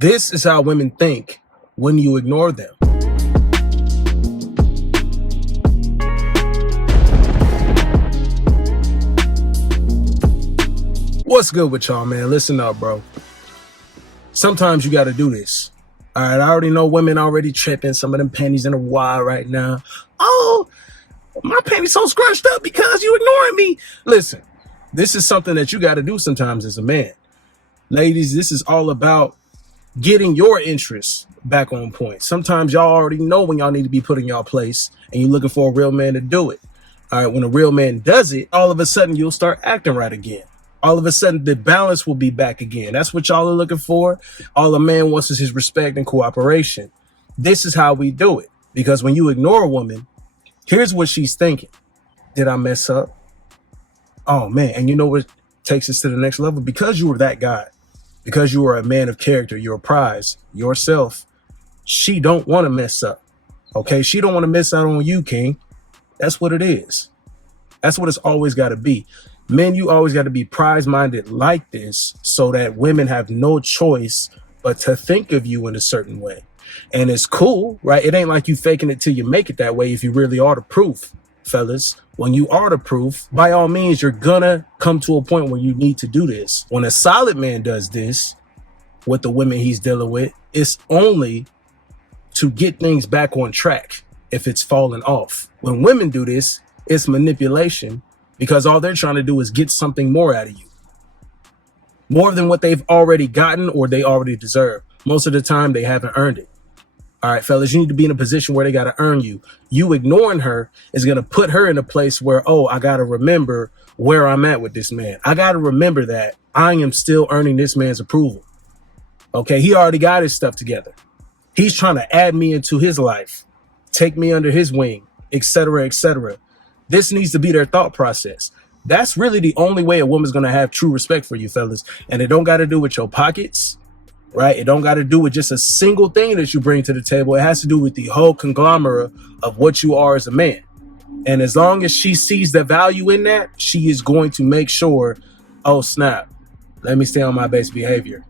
This is how women think when you ignore them. What's good with y'all, man? Listen up, bro. Sometimes you got to do this. All right, I already know women already tripping. Some of them panties in a wad right now. Oh, my panties so scrunched up because you ignoring me. Listen, this is something that you got to do sometimes as a man. Ladies, this is all about getting your interests back on point. Sometimes y'all already know when y'all need to be put in y'all place and you're looking for a real man to do it. All right, when a real man does it, all of a sudden you'll start acting right again. All of a sudden the balance will be back again. That's what y'all are looking for. All a man wants is his respect and cooperation. This is how we do it. Because when you ignore a woman, here's what she's thinking. Did I mess up? Oh man, and you know what takes us to the next level? Because you were that guy, because you are a man of character, you're a prize, yourself, she don't want to mess up. Okay, she don't want to miss out on you, King. That's what it is. That's what it's always got to be. Men, you always got to be prize-minded like this so that women have no choice but to think of you in a certain way. And it's cool, right? It ain't like you faking it till you make it that way if you really are the proof, fellas. When you are the proof, by all means, you're gonna come to a point where you need to do this. When a solid man does this with the women he's dealing with, it's only to get things back on track if it's falling off. When women do this, it's manipulation because all they're trying to do is get something more out of you. More than what they've already gotten or they already deserve. Most of the time, they haven't earned it. All right, fellas, you need to be in a position where they got to earn you. You ignoring her is going to put her in a place where, oh, I got to remember where I'm at with this man. I got to remember that I am still earning this man's approval. Okay, he already got his stuff together. He's trying to add me into his life, take me under his wing, etc., etc. This needs to be their thought process. That's really the only way a woman's going to have true respect for you, fellas. And it don't got to do with your pockets. Right? It don't got to do with just a single thing that you bring to the table. It has to do with the whole conglomerate of what you are as a man. And as long as she sees the value in that, she is going to make sure, oh, snap, let me stay on my best behavior.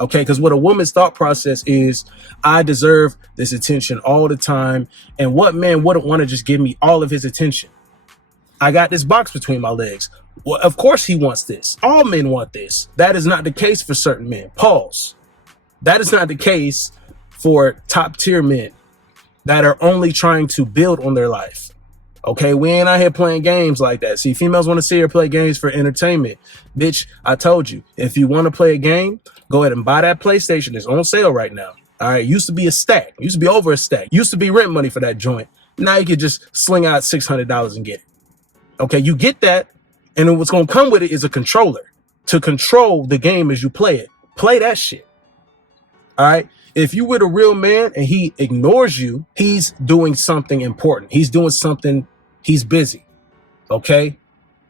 Okay, because what a woman's thought process is, I deserve this attention all the time. And what man wouldn't want to just give me all of his attention? I got this box between my legs. Well, of course he wants this. All men want this. That is not the case for certain men. Pause. That is not the case for top tier men that are only trying to build on their life. Okay, we ain't out here playing games like that. See, females want to see her play games for entertainment. Bitch, I told you, if you want to play a game, go ahead and buy that PlayStation. It's on sale right now. All right, used to be a stack. Used to be over a stack. Used to be rent money for that joint. Now you can just sling out $600 and get it. Okay, you get that, and then what's going to come with it is a controller to control the game as you play it. Play that shit. All right. If you with a real man and he ignores you, he's doing something important. He's doing something. He's busy. OK,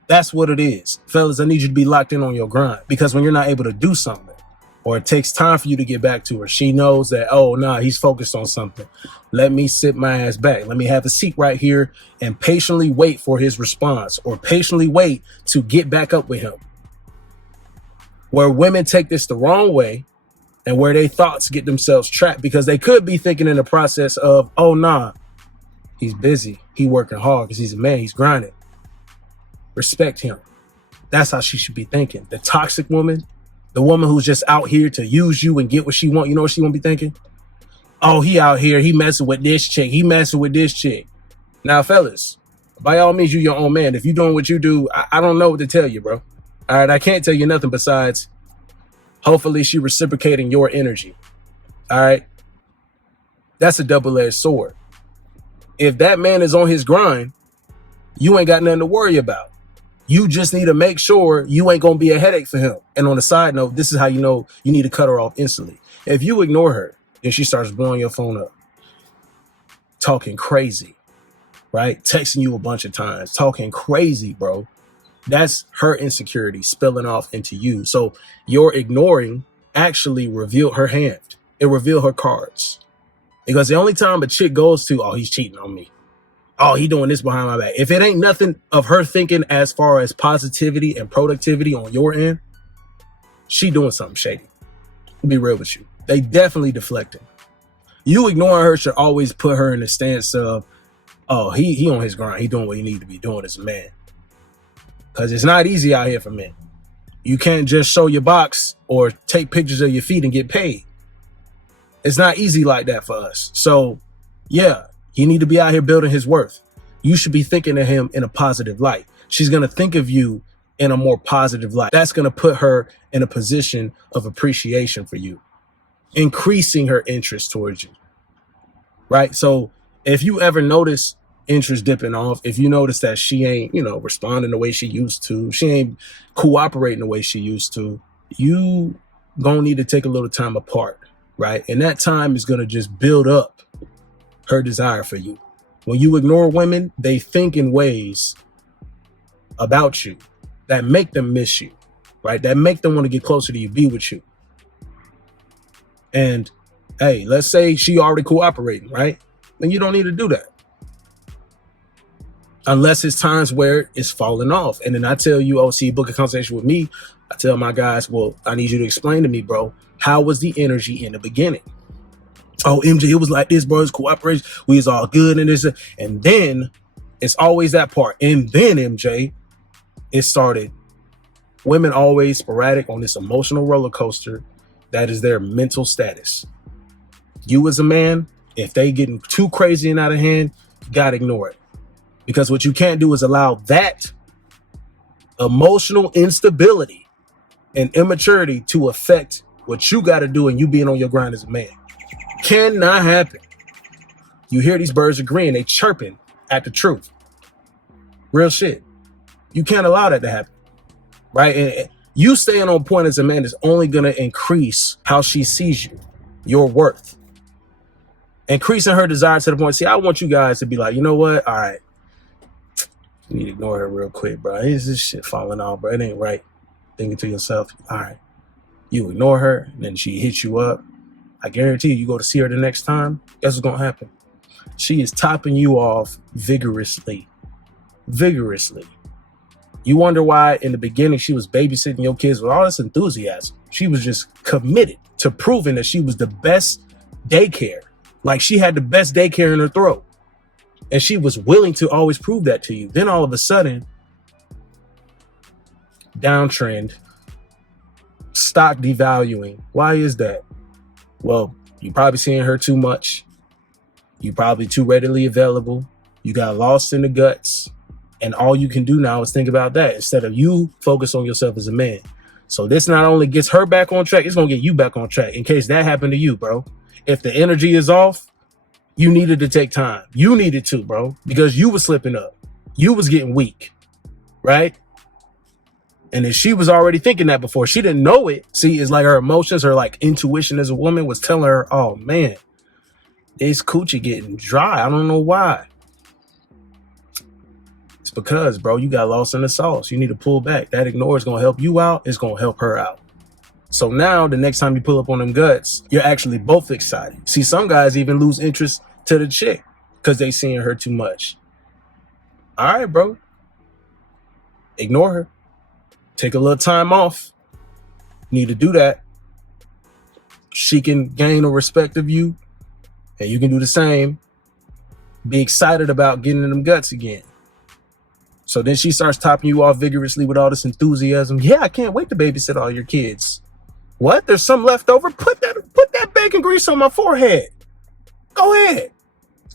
that's what it is. Fellas, I need you to be locked in on your grind, because when you're not able to do something or it takes time for you to get back to her, she knows that, oh, nah, he's focused on something. Let me sit my ass back. Let me have a seat right here and patiently wait for his response or patiently wait to get back up with him. Where women take this the wrong way, and where they thoughts get themselves trapped because they could be thinking in the process of, oh, nah, he's busy. He working hard because he's a man. He's grinding. Respect him. That's how she should be thinking. The toxic woman, the woman who's just out here to use you and get what she want. You know what she won't be thinking? Oh, he out here. He messing with this chick. He messing with this chick. Now, fellas, by all means, you your own man. If you're doing what you do, I don't know what to tell you, bro. All right, I can't tell you nothing besides hopefully she reciprocating your energy. All right. That's a double-edged sword. If that man is on his grind, you ain't got nothing to worry about. You just need to make sure you ain't going to be a headache for him. And on the side note, this is how you know you need to cut her off instantly. If you ignore her, then she starts blowing your phone up, talking crazy, right? Texting you a bunch of times, talking crazy, bro. That's her insecurity spilling off into you. So your ignoring actually revealed her hand. It revealed her cards. Because the only time a chick goes to, oh, he's cheating on me. Oh, he doing this behind my back. If it ain't nothing of her thinking as far as positivity and productivity on your end, she doing something shady. I'll be real with you. They definitely deflecting. You ignoring her should always put her in the stance of, oh, he on his grind. He doing what he need to be doing as a man. Because it's not easy out here for men. You can't just show your box or take pictures of your feet and get paid. It's not easy like that for us. So, yeah, he need to be out here building his worth. You should be thinking of him in a positive light. She's going to think of you in a more positive light. That's going to put her in a position of appreciation for you, increasing her interest towards you, right? So if you ever notice interest dipping off, if you notice that she ain't, responding the way she used to, she ain't cooperating the way she used to, you gonna need to take a little time apart, right? And that time is gonna just build up her desire for you. When you ignore women, they think in ways about you that make them miss you, right? That make them want to get closer to you, be with you. And hey, let's say she already cooperating, right? Then you don't need to do that. Unless it's times where it's falling off. And then I tell you, oh, see, book a conversation with me. I tell my guys, well, I need you to explain to me, bro, how was the energy in the beginning? Oh, MJ, it was like this, bro. It's cooperation. We was all good and this. And then it's always that part. And then, MJ, it started. Women always sporadic on this emotional roller coaster. That is their mental status. You as a man, if they getting too crazy and out of hand, you gotta ignore it. Because what you can't do is allow that emotional instability and immaturity to affect what you got to do and you being on your grind as a man. Cannot happen. You hear these birds agreeing, they chirping at the truth. Real shit. You can't allow that to happen, right? And you staying on point as a man is only going to increase how she sees you, your worth. Increasing her desire to the point, see, I want you guys to be like, you know what? All right. You need to ignore her real quick, bro. Is this shit falling off, bro? It ain't right. Thinking to yourself, all right. You ignore her, and then she hits you up. I guarantee you go to see her the next time. Guess what's going to happen? She is topping you off vigorously. Vigorously. You wonder why in the beginning she was babysitting your kids with all this enthusiasm. She was just committed to proving that she was the best daycare. Like she had the best daycare in her throat. And she was willing to always prove that to you. Then all of a sudden, downtrend, stock devaluing. Why is that? Well, you probably seeing her too much. You probably too readily available. You got lost in the guts. And all you can do now is think about that instead of you focus on yourself as a man. So this not only gets her back on track, it's going to get you back on track in case that happened to you, bro. If the energy is off, you needed to take time. You needed to, bro, because you was slipping up. You was getting weak, right? And if she was already thinking that before, she didn't know it. See, it's like her emotions, her like intuition as a woman was telling her, oh man, this coochie getting dry. I don't know why. It's because, bro, you got lost in the sauce. You need to pull back. That ignore is going to help you out. It's going to help her out. So now the next time you pull up on them guts, you're actually both excited. See, some guys even lose interest to the chick because they seeing her too much. All right, bro. Ignore her. Take a little time off. Need to do that. She can gain a respect of you and you can do the same. Be excited about getting in them guts again. So then she starts topping you off vigorously with all this enthusiasm. Yeah, I can't wait to babysit all your kids. What? There's some left over? Put that bacon grease on my forehead. Go ahead.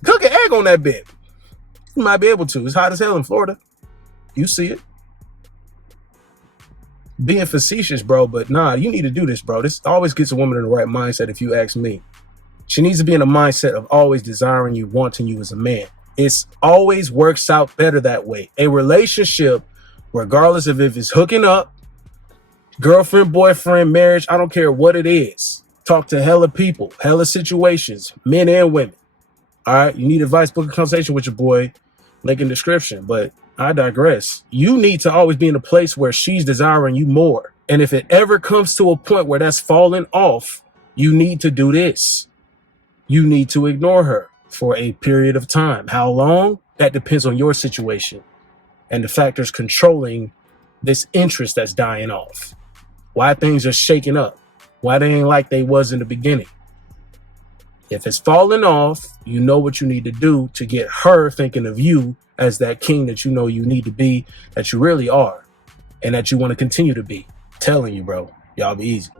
Cook an egg on that bit. You might be able to. It's hot as hell in Florida. You see it. Being facetious, bro, but nah, you need to do this, bro. This always gets a woman in the right mindset if you ask me. She needs to be in a mindset of always desiring you, wanting you as a man. It always works out better that way. A relationship, regardless of if it's hooking up, girlfriend, boyfriend, marriage, I don't care what it is. Talk to hella people, hella situations, men and women. All right. You need advice, book a conversation with your boy. Link in description. But I digress. You need to always be in a place where she's desiring you more. And if it ever comes to a point where that's falling off, you need to do this. You need to ignore her for a period of time. How long? That depends on your situation and the factors controlling this interest that's dying off. Why things are shaking up. Why they ain't like they was in the beginning? If it's falling off, you know what you need to do to get her thinking of you as that king that you know you need to be, that you really are, and that you want to continue to be. I'm telling you, bro, y'all be easy.